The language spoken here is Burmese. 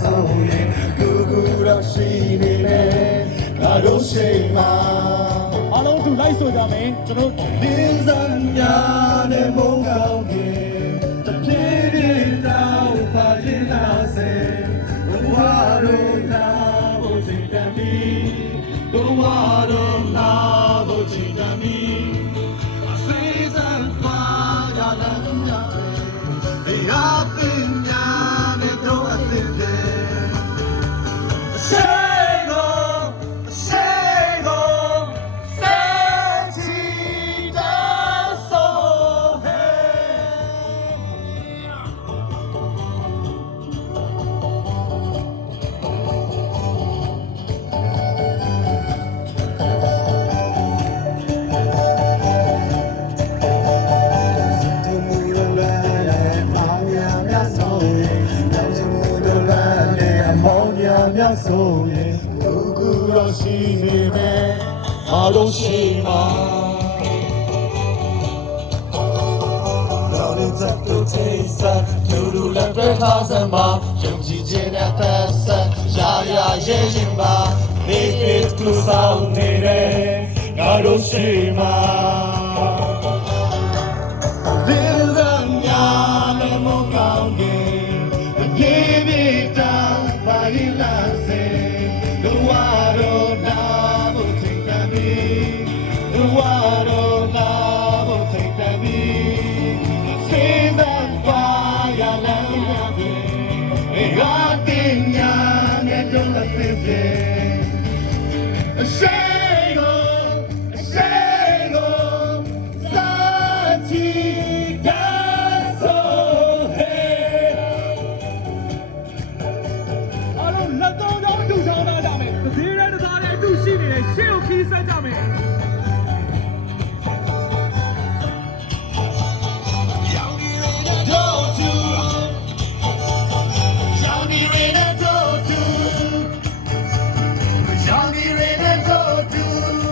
ဆုံးရင်ကူကူတော့ရှိနေမယ်ငါတို့ရှိမှာအားလုံးသူလိုက်ဆိုကြမယ်ကျွန်တော်လင်းစံများနဲ့မုန်းကောင်းကြီးတပြေးပြေးတောင်းပါခြင်းသာစေဘဝတို့နာဖို့စိတ်တမ်းပြီးဘဝတို့နာဖို့စိတ်တမ်းပြီးအစေစံပါရလာများပဲရာပင်များနဲ့တော့အသစ်တယ်မြောက်ဆုံးရင်ကူကူတော့ရှိနေမယ်အားလုံးရှိမှာတော်တဲ့သက်တို့ထိစားသူတို့လည်းတွေ့ထားစမ်းပါယုံကြည်ခြင်းနဲ့သက်ဆက်ရာရာရဲရင်ပါနေပြေသူဆောင်နေတယ်ငါတို့ရှိမှာဒီလမ်းများနဲ့မကောင်းခင်ပြေးပြေးတောင်းပါရင်လားလက်တော့တူဆောင်တာကြမယ်တသေးတဲ့သားတဲ့တူရှိနေတယ်ရှေ့ကိုခီးဆက်ကြမယ်